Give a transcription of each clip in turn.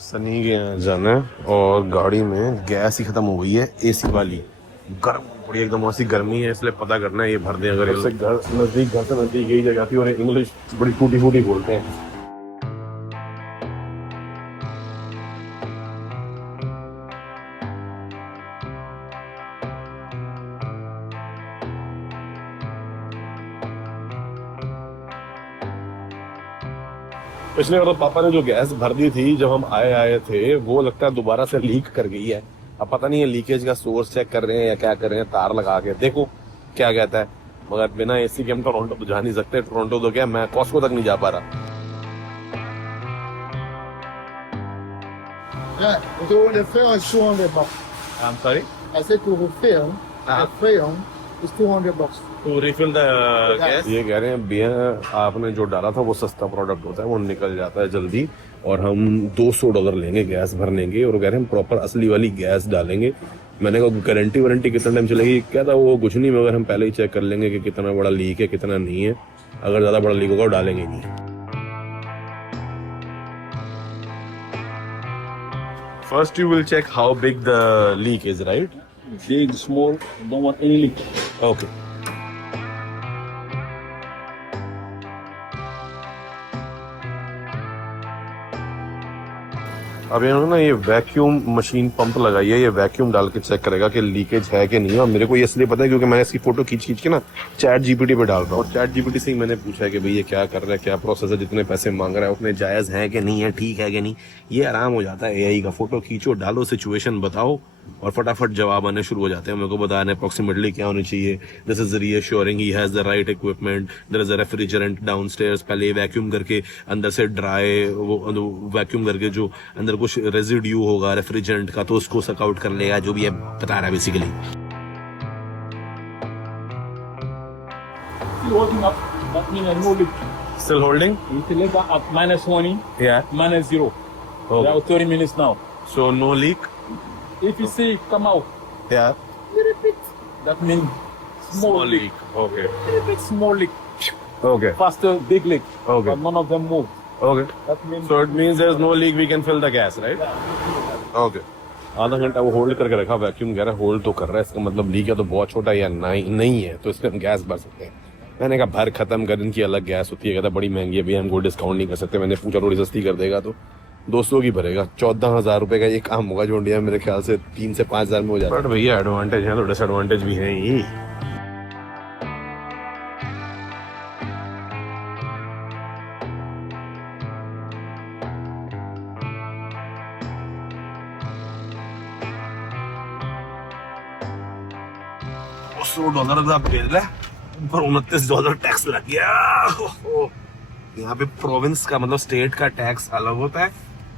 सनी के यहाँ जाना है और गाड़ी में गैस ही खत्म हो गई है, एसी वाली। गर्म बड़ी एकदम ऐसी गर्मी है, इसलिए पता करना है ये भर दें। अगर इससे घर से नजदीक यही जगह थी और इंग्लिश बड़ी टूटी फूटी बोलते हैं। पिछले बार पापा ने जो गैस भर दी थी जब हम आए थे, वो लगता है दोबारा से लीक कर गई है। अब पता नहीं है लीकेज का सोर्स चेक कर रहे हैं या क्या कर रहे हैं, तार लगा के देखो क्या कहता है। मगर बिना एसी के हम टोरंटो तो जा नहीं सकते। टोरंटो तो क्या, मैं कॉस्को तक नहीं जा पा रहा। Yeah, to refill is $200. I'm sorry? I said to refill, refill is $200. To refill the gas? ये कह रहे हैं भैया आपने जो डाला था वो सस्ता प्रोडक्ट होता है, वो निकल जाता है जल्दी, और हम $200 लेंगे गैस भरने के। और कह रहे हैं हम प्रॉपर असली वाली गैस डालेंगे। मैंने कहा गारंटी वारंटी कितना टाइम चलेगी? क्या था वो, कुछ नहीं, मगर हम पहले ही चेक कर लेंगे कि कितना बड़ा लीक है कितना नहीं है। अगर ज्यादा बड़ा लीक होगा डालेंगे नहीं। First you will check how big the leak is, right? Big, small, don't want any leak. Okay. अब इन्होंने ना ये वैक्यूम मशीन पंप लगाई है, ये वैक्यूम डाल के चेक करेगा कि लीकेज है कि नहीं है। और मेरे को ये इसलिए पता है क्योंकि मैंने इसकी फोटो खींच के ना चैट जीपीटी पे डाल रहा हूँ। और चैट जीपीटी से ही मैंने पूछा है कि भाई ये क्या कर रहा है, क्या प्रोसेस है, जितने पैसे मांग रहा है उतने जायज है कि नहीं है, ठीक है कि नहीं। ये आराम हो जाता है एआई का। फोटो खींचो, डालो, सिचुएशन बताओ और फटाफट जवाब आने शुरू हो जाते हैं। मेरे को बताना अप्रोक्सीमेटली क्या होनी चाहिए। This is reassuring he has the right equipment, there is a refrigerant downstairs. पहले ये वैक्यूम करके अंदर से ड्राई, वो वैक्यूम करके जो अंदर कुछ रेजिड्यू होगा रेफ्रिजरेंट का तो उसको सक आउट कर लेगा, जो भी है बता रहा है basically. Still holding up, that means no leak. Still holding? It's later at -20, Yeah. -0. Okay. About 30 minutes now. So no leak? If you see it come out, Yeah. little bit, that means small leak. Okay. Little bit small leak. Okay. Faster, big leak. Okay. But none of them moved. Okay. That means So it means there's no leak, we can fill the gas, right? Okay. आधा घंटा वो hold करके रखा, vacuum कह रहा है hold तो कर रहा है, इसका मतलब लीक है तो बहुत छोटा या नहीं है, तो इसमें हम गैस भर सकते हैं। मैंने कहा भर खत्म कर, इनकी अलग गैस होती है। कहता बड़ी महंगी है भैया, हमको डिस्काउंट नहीं कर सकते। मैंने पूछा थोड़ी सस्ती कर देगा, तो 200 की भरेगा। 14,000 रुपए का ये काम होगा जो इंडिया में मेरे ख्याल से 3 से 5 हजार में हो जाता है। बट भैया एडवांटेज है तो डिसएडवांटेज भी है ही। $100 का बिल है पर $29 टैक्स लग गया। यहाँ पे प्रोविंस का मतलब स्टेट का टैक्स अलग होता है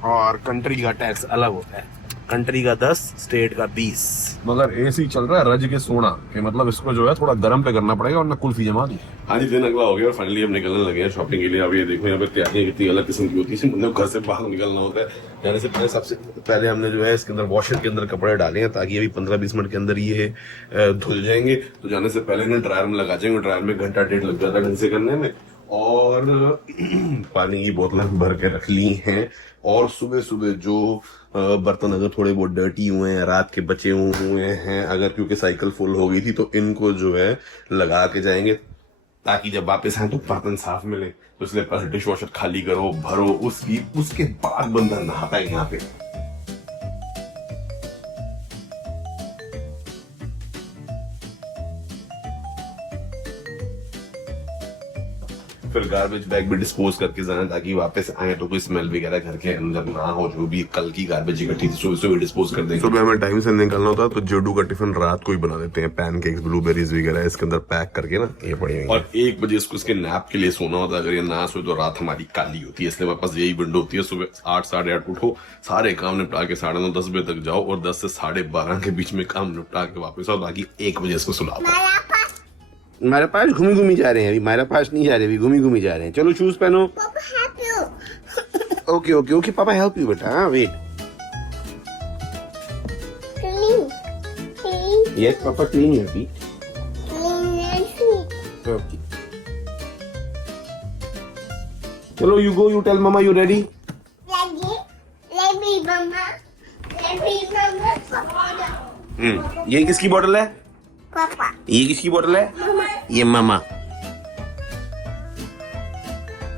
और कंट्री का टैक्स अलग होता है। कंट्री का 10, स्टेट का 20। मगर एसी चल रहा है रज के सोना के, मतलब इसको जो है थोड़ा गर्म पे करना पड़ेगा वरना कुल्फी जमा दी। आज दिन अगला हो गया और फाइनली हम निकलने लगे हैं शॉपिंग के लिए। अब ये देखो यहाँ पे तैयारियां कितनी अलग किस्म की होती है। मतलब घर से बाहर निकलना होता है जाने से पहले, सबसे पहले हमने जो है इसके अंदर वॉशर के अंदर कपड़े डाले हैं ताकि ये भी 15-20 मिनट के अंदर ये धुल जाएंगे। तो जाने से पहले इन्हें ड्रायर में लगा जाएंगे। ड्रायर में घंटा डेढ़ लग जाता है ढंग से करने में। और पानी की बोतलें भर के रख ली हैं। और सुबह सुबह जो बर्तन अगर थोड़े बहुत डर्टी हुए हैं, रात के बचे हुए हैं, अगर क्योंकि साइकिल फुल हो गई थी, तो इनको जो है लगा के जाएंगे ताकि जब वापस आए तो बर्तन साफ मिले। तो इसलिए पहले डिश वॉशर खाली करो, भरो, उसके बाद बंदा नहाता है यहाँ पे। फिर गार्बेज बैग भी डिस्पोज करके जाना ताकि वापस आए तो कोई स्मेल वगैरह घर के अंदर ना हो। जो भी कल की गार्बेज इकट्ठी थी सुबह सुबह डिस्पोज कर देंगे। सुबह हमें टाइम से निकलना होता तो जोडू का टिफिन रात को ही बना देते हैं। पैनकेक्स, ब्लूबेरीज वगैरह इसके अंदर पैक करके ना ये पड़ी। और 1 बजे इसको इसके नैप के लिए सोना होता है। अगर ये ना सोए तो रात हमारी काली होती है, इसलिए हमारे पास यही विंडो होती है। सुबह 8, 8:30 उठो, सारे काम निपटा के 9:30, 10 बजे तक जाओ और 10 से 12:30 के बीच में काम निपटा के वापस आओ। बाकी 1 बजे इसको सुलाओ। हमारे पास घूमी जा रहे हैं, अभी हमारे पास नहीं जा रहे, अभी घूमी जा रहे हैं। चलो शूज पहनो। ओके ओके ओके पापा हेल्प यू बेटा। वेट, यस पापा क्लीन योर फीट। ओके चलो यू गो, यू टेल मम्मा यू रेडी। ये किसकी बोतल है? पापा ये किसकी बोतल है? ये मामा.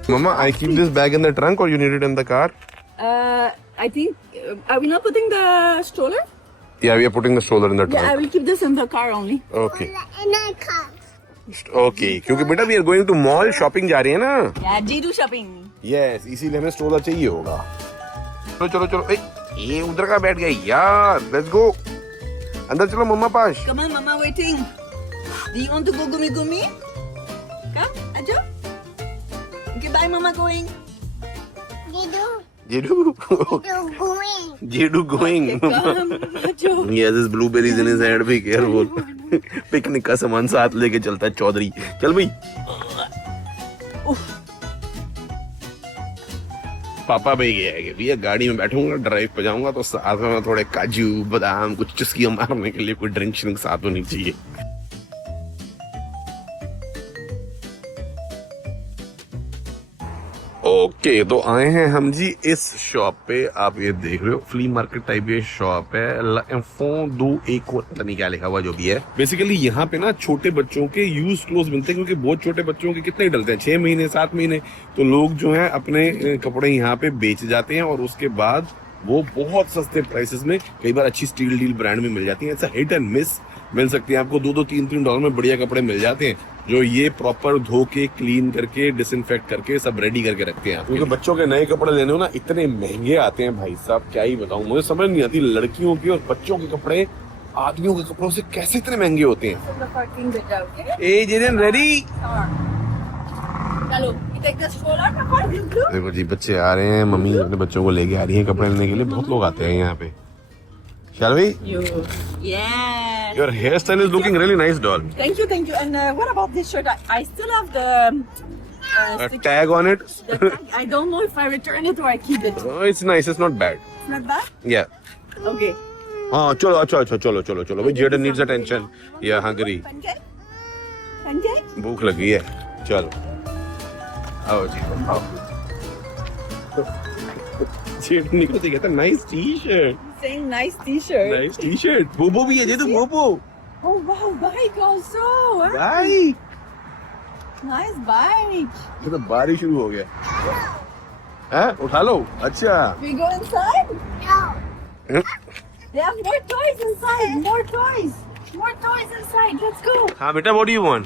Mama, I keep this bag in the trunk or you need it in the car? I think, are we not putting the stroller? Yeah, we are putting the stroller in the Yeah, I trunk. will keep this in the car only. Okay. Okay. क्योंकि बेटा we are going to mall shopping जा रही है ना? Yeah, Jidu shopping. Yes, इसीलिए हमें stroller चाहिए होगा. चलो चलो चलो. ये उधर का बैठ गया यार. Let's go. अंदर चलो मम्मा पास. Come on, Mama waiting. Do you want to go gumi gumi? Come, Ajo. Okay, bye, Mama going. Jedu. Jedu going. Come, Ajo. He has his blueberries in his hand. Be careful. Picnic का सामान साथ लेके चलता है चौधरी. चल भाई. पापा भी गया है कि भैया गाड़ी में बैठूंगा ड्राइव पे जाऊंगा तो साथ में थोड़े काजू बादाम कुछ चुस्कियां मारने के लिए कोई ड्रिंक श्रिंक साथ होनी चाहिए. ओके तो आए हैं हम जी इस शॉप पे. आप ये देख रहे हो फ्ली मार्केट टाइप ये शॉप है. दो एक और पता नहीं क्या लिखा हुआ जो भी है. बेसिकली यहाँ पे ना छोटे बच्चों के यूज क्लोथ मिलते हैं क्योंकि बहुत छोटे बच्चों के कितने ही डलते हैं 6 महीने 7 महीने. तो लोग जो है अपने कपड़े यहाँ पे बेच जाते हैं और उसके बाद वो बहुत सस्ते प्राइसेस में कई बार अच्छी स्टील डील ब्रांड में मिल जाती है. ऐसा हिट एंड मिस मिल सकती है आपको. $2-3 में बढ़िया कपड़े मिल जाते हैं जो ये प्रॉपर धो के क्लीन करके डिसइंफेक्ट करके सब रेडी करके रखते हैं. क्योंकि बच्चों के नए कपड़े लेने हो ना इतने महंगे आते हैं भाई साहब क्या ही बताऊं. मुझे समझ नहीं आती लड़कियों के और बच्चों के कपड़े आदमियों के कपड़ों से कैसे इतने महंगे होते हैं. The parking bit, okay? A Jerin ready. Chalo, you take the stroller, Papa? देखो जी बच्चे आ रहे हैं. मम्मी अपने बच्चों को लेके आ रही है कपड़े लेने के लिए. बहुत लोग आते हैं यहाँ पे. Shall we? Yes. Your hairstyle is looking really nice, doll. Thank you, thank you. And what about this shirt? I still have the A sticker- tag on it. the tag. I don't know if I return it or I keep it. Oh, it's nice. It's not bad. It's not bad? Yeah. Okay. हाँ चलो अच्छा अच्छा चलो चलो चलो भाई. Jaden needs attention. Yeah, hungry. Pancake? Pancake? भूख लगी है. चलो. आओ जी आओ. Jaden निकल के कहता nice t-shirt. Saying nice t-shirt. Nice t-shirt. बोबो भी है जेदू बोबो. Oh wow, bike also. Huh? भाई. Nice bike. ये तो बारिश शुरू हो गया. हैं उठा लो. अच्छा. We go inside? They have more toys inside. More toys. More toys inside. Let's go. हाँ बेटा what do you want?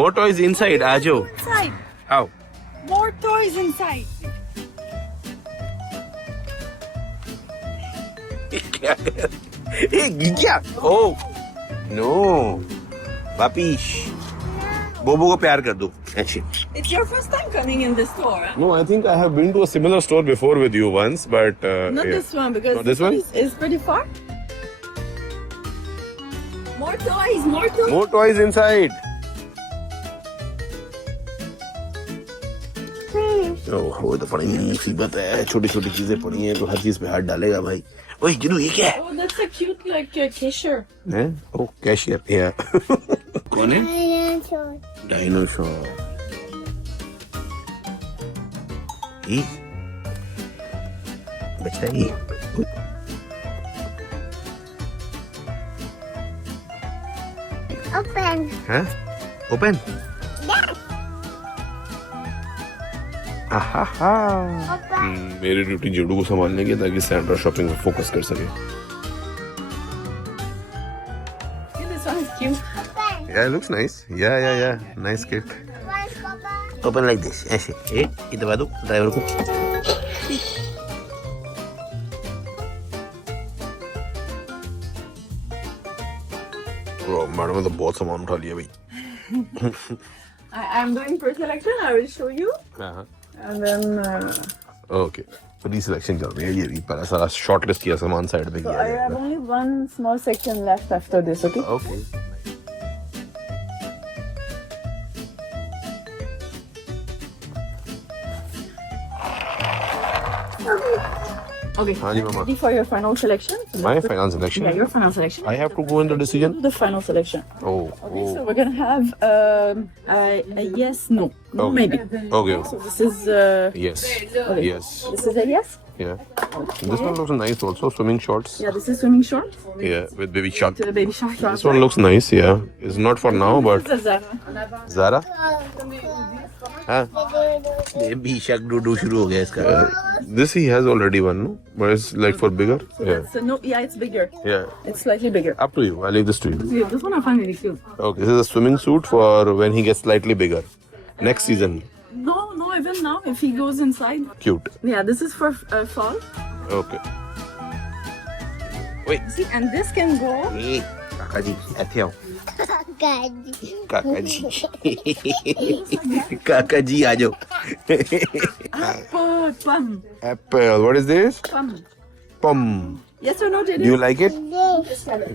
More toys inside. Uh Let's जाओ. go inside. आओ. More toys inside. क्या क्या? Oh no. पापीश. बोबो को प्यार कर दो. अच्छी. It's your first time coming in this store. Huh? No, I think I have been to a similar store before with you once, but Not yeah. this one because Not this one? is pretty far. More toys, more toys. More toys inside. वो तो बड़ी मुसीबत है. छोटी छोटी चीजें पड़ी हैं तो हर चीज पे हाथ डालेगा भाई. ओए जिनू ये क्या है? Oh, that's a cute like cashier. हैं? ओ कैशियर. या. कौन है? डायनासोर. ये बच्चा ये. Open. हैं? ओपन. Yes. मेरी ड्यूटी जेडू को संभालने की ताकि सैंड्रा शॉपिंग पे फोकस कर सके. See, this one is cute. Yeah, it looks nice. Yeah. Nice kit. Open like this. ऐसे. ये दबा दो ड्राइवर को. मैडम ने तो बहुत सामान उठा लिया भाई. I'm doing pre-selection. I will show you, and then. Okay तो रीसिलेक्शन चल रही है. ये भी पहला सारा शॉर्ट लिस्ट किया सामान साइड पे So किया I have जाएगा. only one small section left after this. Okay. Okay. Okay. हाँ जी मामा. Ready for your final selection? So My let's- final selection. Yeah, your final selection. I have to go in the decision. Do the final selection. Oh. Okay, so we're gonna have a yes, no, Okay. maybe. Okay. So this is Yes. okay. Yes. This is a yes. Yeah. This one looks nice also. Swimming shorts. Yeah, this is swimming shorts. Yeah, with baby shark. To the baby shark. This one looks nice. Yeah. It's not for now, but This is a Zara. Zara. हाँ. Baby shark doo शुरू हो गया इसका. This he has already one, no? But it's like for bigger. So Yeah. that's, no, yeah, it's bigger. Yeah. It's slightly bigger. Up to you. I leave this to you. Yeah, this one I find really cute. Okay. This is a swimming suit for when he gets slightly bigger. Next season. No, even now, if he goes inside. Cute. Yeah, this is for fall. Okay. Wait. See, and this can go. Hey, काका जी, ऐसे आओ. काका जी आ जाओ. Apple, plum. Apple. What is this? Plum. Pum. Yes or no, Jaden? Do you like it?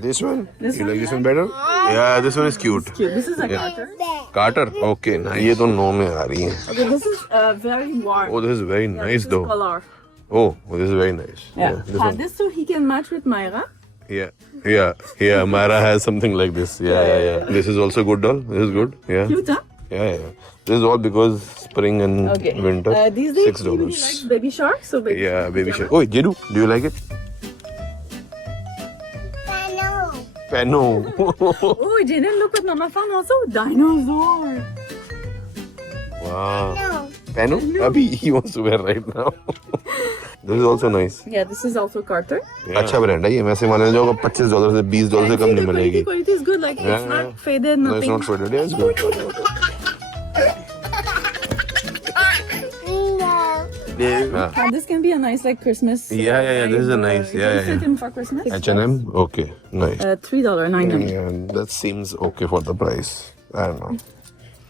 This one? This You one, like this one better? Yeah, this one is cute. Cute. This is a Yeah. Carter. Carter. Okay. ना ये तो no में आ रही है. Okay, this is very warm. Oh, this is very Yeah, nice this is though. color. Oh, this is very nice. Yeah. This one. This so he can match with Myra. Yeah. Mara has something like this. Yeah. This is also good doll. This is good. Yeah. Cute, huh? Yeah. This is all because spring and Okay. winter. These days, $6. he really likes baby shark, so baby Yeah, baby shark. Oh, Jedu, do you like it? Pano. Oh, Jaden, look what Mama found also. Dinosaur. Wow. Pano? Abhi, he wants to wear right now. This is also nice. Yeah, this is also Carter. अच्छा brand है ये. मैं से मानने जाऊंगा $25 से $20 से कम नहीं मिलेगी. Quality is good. Like Yeah, it's not yeah. faded, No, it's nothing. not faded. Yeah, it's good. Yeah. This can be a nice like Christmas. Yeah. This is a nice. You Yeah. can fit him for Christmas. H&M. Okay. Nice. $3.99. Yeah, that seems okay for the price. I don't know.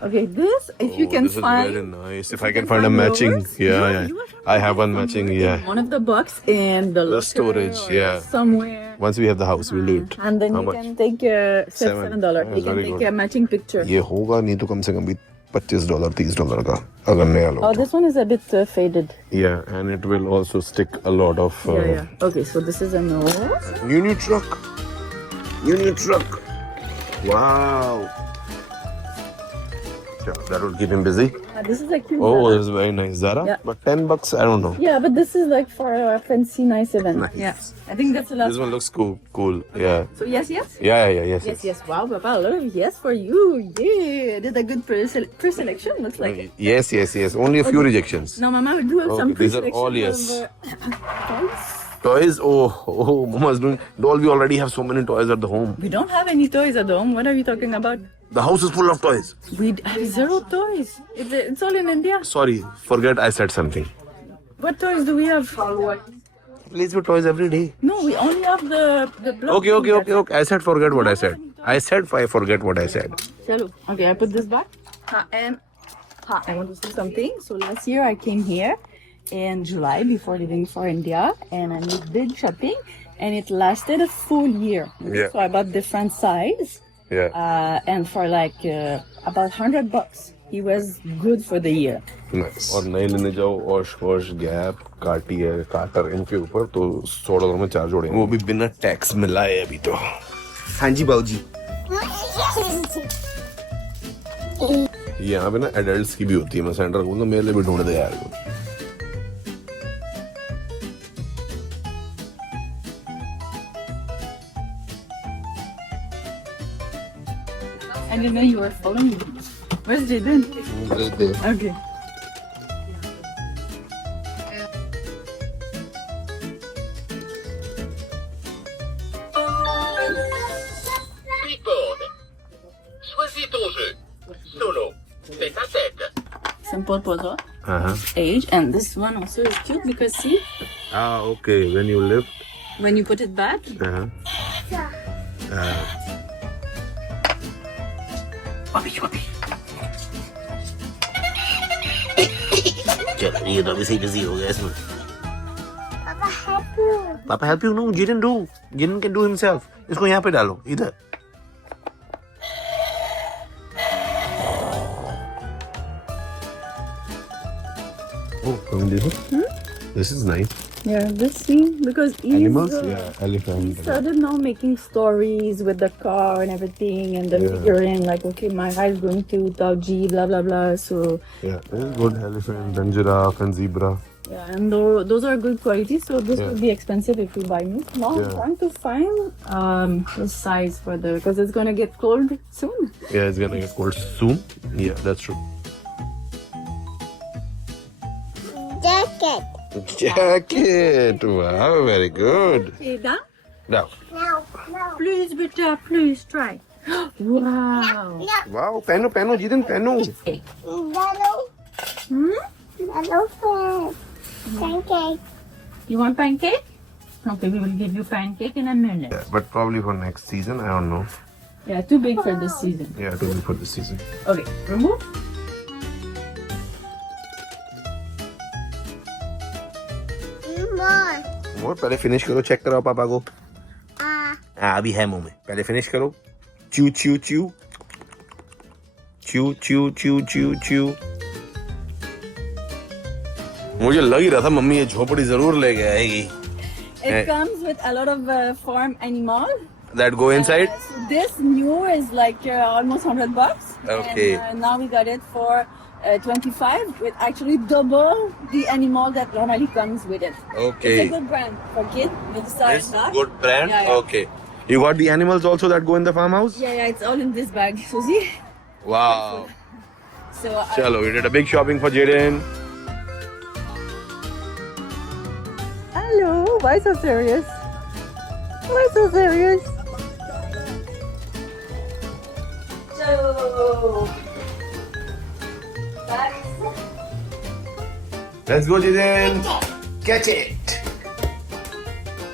Okay, this if you can this find. is very nice. If I can find a matching, yours, yeah. you I have one matching, yeah. One of the box in the locker storage, or yeah. somewhere. Once we have the house, we'll do it. And then How you much? can take Seven. $7. Yeah, You can very take good. a matching picture. ये होगा नहीं तो कम से कम भी $25 $30 का अगर नया लो Oh, तो. this one is a bit faded. Yeah, and it will also stick a lot of. Yeah. Okay, so this is a nose. New truck. New truck. Wow. Yeah, that will keep him busy. This is a cute. Oh, Zara. this is very nice. Zara? Yeah. But $10, I don't know. Yeah, but this is like for a fancy, nice event. Nice. Yeah, I think that's the last. This one looks cool. Yeah. So yes. Yes. Wow, Papa, a lot of yes for you. Yeah, did a good pre-selection. Looks like it. Yes. Only a few rejections. No, Mama, we do have some Okay, these are pre-selection all yes. of, toys. Toys? Oh, Mama's doing. Doll, we already have so many toys at the home. We don't have any toys at home. What are you talking about? The house is full of toys. We have zero toys. It's all in India. Sorry, forget I said something. What toys do we have? Plays with toys every day. No, we only have the block. Okay. I said forget what I said. I said I forget what I said. Chalo. Okay, I put this back. I want to say something. So last year I came here in July before leaving for India, and I did shopping, and it lasted a full year. Yeah. So I bought different size, Yeah. and for like about $100. He was good for the year. Nice. और नए लेने जाओ Osh gap quarter इनके ऊपर तो $100 में 4 जोड़े वो भी बिना टैक्स मिला है अभी तो. हाँ जी बाबूजी. यहाँ पे ना एडल्ट्स की भी होती है. मैं सेंटर को मेरे लिए भी ढूंढ दे यार. I didn't know you were following me. Where's Jaden? Okay. Speedboard. Choisis ton jeu. Solo. C'est ta tête. Simple puzzle. Age, and this one also is cute because see, Ah, okay. When you lift. when you put it back, चलो ये तो अभी सही busy हो गया इसमें. Papa help you? No, Jiren do. Jiren can do himself. इसको यहाँ पे डालो इधर. Oh, come this. This is nice. yeah, this see because he's, Animals? Yeah, elephant. he started now making stories with the car and everything, and the Yeah. figurine like, okay, my guy is going to Tauji, blah blah blah. So Yeah, this is good. Elephant and giraffe and zebra. Yeah, and those are good quality, so this would be expensive if you buy new. Now I'm trying to find the size for because it's gonna get cold soon. Yeah, it's gonna get cold soon. Yeah, that's true. Jacket. Wow, very good. Okay, done? Now. Please, Beta, please try. Wow. Wow, peno, Jiden, peno. Pancake. You want pancake? Okay, we will give you pancake in a minute. Yeah, but probably for next season, I don't know. Yeah, too big for this season. Yeah, to be for this season. Okay, remove. और पहले finish करो, check करो पापा को. हाँ अभी है मुंह में. पहले फिनिश करो. Chew chew chew chew chew chew chew chew. मुझे लग ही रहा था मम्मी ये झोपड़ी जरूर लेके आएगी. It comes with a lot of farm animals. That go inside. So this new is like almost $100. Okay. And now we got it for 25 with actually double the animal that normally comes with it. Okay. It's a good brand for kids. This good brand. Yeah, yeah. Okay. You got the animals also that go in the farmhouse? Yeah, it's all in this bag. So see? Wow. So Chalo, we did a big shopping for Jaden. hello, why so serious? Why so serious? So Let's go Jaden. Catch it.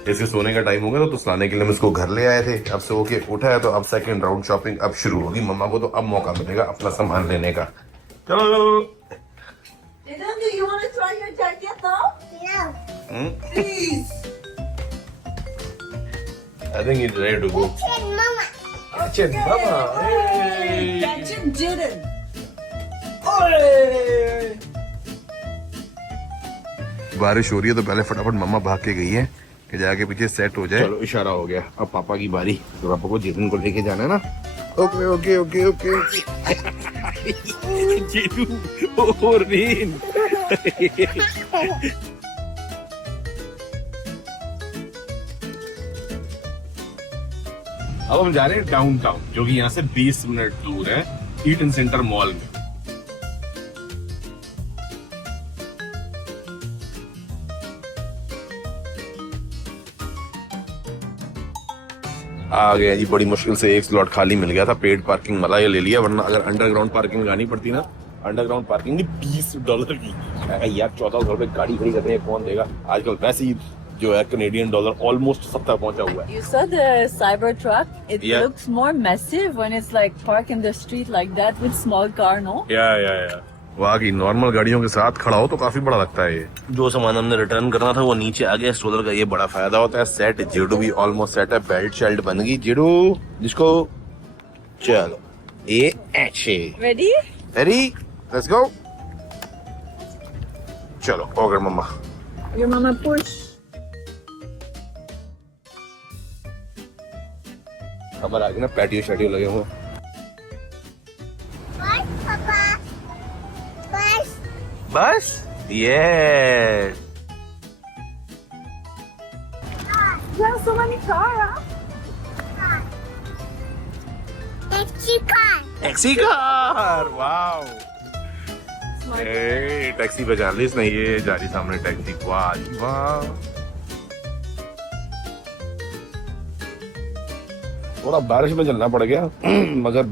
इसके सोने का time हो गया तो सुलाने के लिए हम इसको घर ले आए थे. अब सो के उठा है तो अब सेकंड राउंड शॉपिंग अब शुरू होगी. मम्मा को तो अब मौका मिलेगा अपना सामान लेने का. चलो. Jaden, do you want to try your jacket now? Please. I think he's ready to go. Catch it, Mama. Hey. Catch it, Jaden. बारिश हो रही है तो पहले फटाफट मम्मा भाग के गई है कि जाके पीछे सेट हो जाए. चलो इशारा हो गया. अब पापा की बारी. तो पापा को जेदन को लेके जाना है ना. Okay okay okay okay. जेदू और रीन. अब हम जा रहे हैं डाउनटाउन जो कि यहाँ से 20 मिनट दूर है ईटन सेंटर मॉल में. आ गया जी. बड़ी मुश्किल से एक स्लॉट खाली मिल गया था. पेड पार्किंग वाला ये ले लिया, वरना अगर अंडरग्राउंड पार्किंग लगानी पड़ती ना. अंडरग्राउंड पार्किंग $20 की. यार 1400 रुपए गाड़ी खड़ी करने कौन देगा आजकल. वैसे ही जो है कनेडियन डॉलर ऑलमोस्ट 70 पहुंचा हुआ है. You saw the Cybertruck? It Yeah. looks more massive when it's like parked in the street like that with small car, no? या वहाँ की नॉर्मल गाड़ियों के साथ खड़ा हो तो काफी बड़ा लगता है ये. जो सामान हमने रिटर्न करना था वो नीचे आ गया. स्ट्रोलर का ये बड़ा फायदा होता है. सेट जेडू भी ऑलमोस्ट सेट है. बेल्ट शेल्ट बन गई जेडू जिसको. चलो ये ऐसे Ready? Ready let's go. चलो ओके मम्मा. Your mama push. खबर आ गई ना पैटियो शेटियो लगे हुए. बस ये Yeah, so many cars. Taxi car. Wow. Taxi पहचान ली इसने. ये जा रही सामने टैक्सी. वाह जी वाह. थोड़ा बारिश में चलना पड़ गया मगर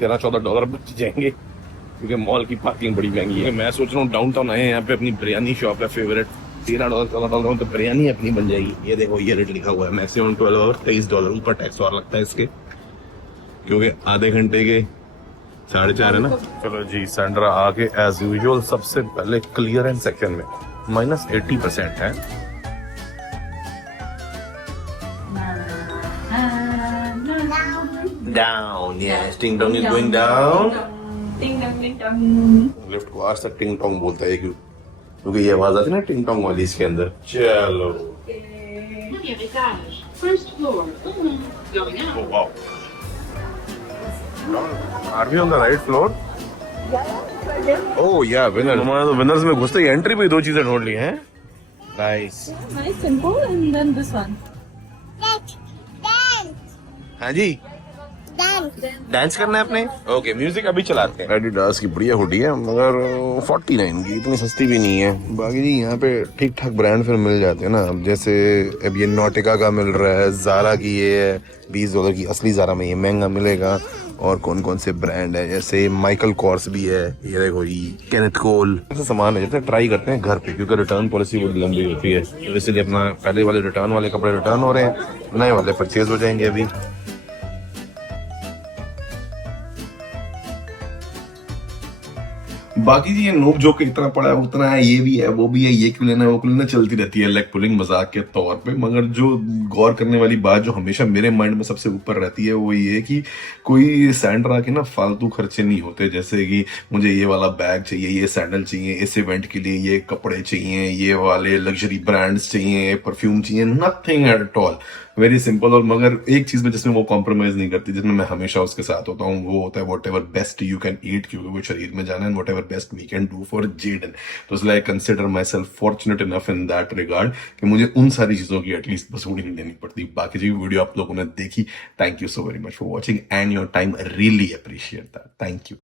$13-14 बच जाएंगे क्योंकि मॉल की पार्किंग बड़ी महंगी है. मैं सोच रहा हूँ डाउनटाउन आए यहाँ पे अपनी बिरयानी शॉप है फेवरेट. $13 तो बिरयानी अपनी बन जाएगी. ये देखो ये रेट लिखा हुआ है मैक्सिमम $12 ऊपर टैक्स और लगता है इसके क्योंकि आधे घंटे के 4.5 है ना. चलो जी सैंड्रा आके एज यूजुअल सबसे पहले क्लियरेंस सेक्शन में -80% है. Down, yes. Ting dong is going down. Ding dong, ding dong. Lift को आज तक टिंग टोंग बोलता है क्योंकि ये आवाज आती है ना टिंग टोंग वाली इसके अंदर. चलो. Premier étage, first floor. Going out. Oh, wow. Are we on the right floor? ओह या विनर, हमारे तो विनर्स में घुसते ही एंट्री पे 2 चीजें ढूंढ ली हैं. Nice. Nice, simple, and then this one. हाँ जी, डांस करना है अपने. ओके, म्यूजिक अभी चलाते हैं. एडिडास की बढ़िया हुडी है मगर 49 की, इतनी सस्ती भी नहीं है. बाकी जी यहाँ पे ठीक ठाक ब्रांड फिर मिल जाते हैं ना. अब जैसे अब ये नॉटिका का मिल रहा है, जारा की ये है $20 की. असली जारा में ये महंगा मिलेगा. और कौन कौन से ब्रांड है, जैसे माइकल कॉर्स भी है, ये देखो ये केनेथ कोल. ऐसा सामान है जैसे ट्राई करते हैं घर पे, क्योंकि रिटर्न पॉलिसी बहुत लंबी होती है. तो इसलिए अपना पहले वाले रिटर्न वाले कपड़े रिटर्न हो रहे हैं, नए वाले परचेज हो जाएंगे अभी. बाकी जी ये नोक जोक के इतना पड़ा है उतना है, ये भी है वो भी है, ये क्यों लेना है वो क्यों लेना, चलती रहती है लेग पुलिंग मजाक के तौर पे. मगर जो गौर करने वाली बात जो हमेशा मेरे माइंड में सबसे ऊपर रहती है वो ये कि कोई सैंडरा के ना फालतू खर्चे नहीं होते. जैसे कि मुझे ये वाला बैग चाहिए, ये सैंडल चाहिए, इस इवेंट के लिए ये कपड़े चाहिए, ये वाले लग्जरी ब्रांड्स चाहिए, परफ्यूम चाहिए. Nothing at all, very simple. और मगर एक चीज में जिसमें वो कॉम्प्रोमाइज नहीं करती, जिसमें मैं हमेशा उसके साथ होता हूँ, वो होता है whatever best you can eat, क्योंकि वो शरीर में जाना है. Whatever best we can do for Jaden. तो इसलिए I consider myself fortunate enough in that regard कि मुझे उन सारी चीजों की एटलीस्ट वसूली नहीं देनी पड़ती. बाकी जी वीडियो आप लोगों ने देखी, thank you so very much for watching and your time, really appreciate that. Thank you.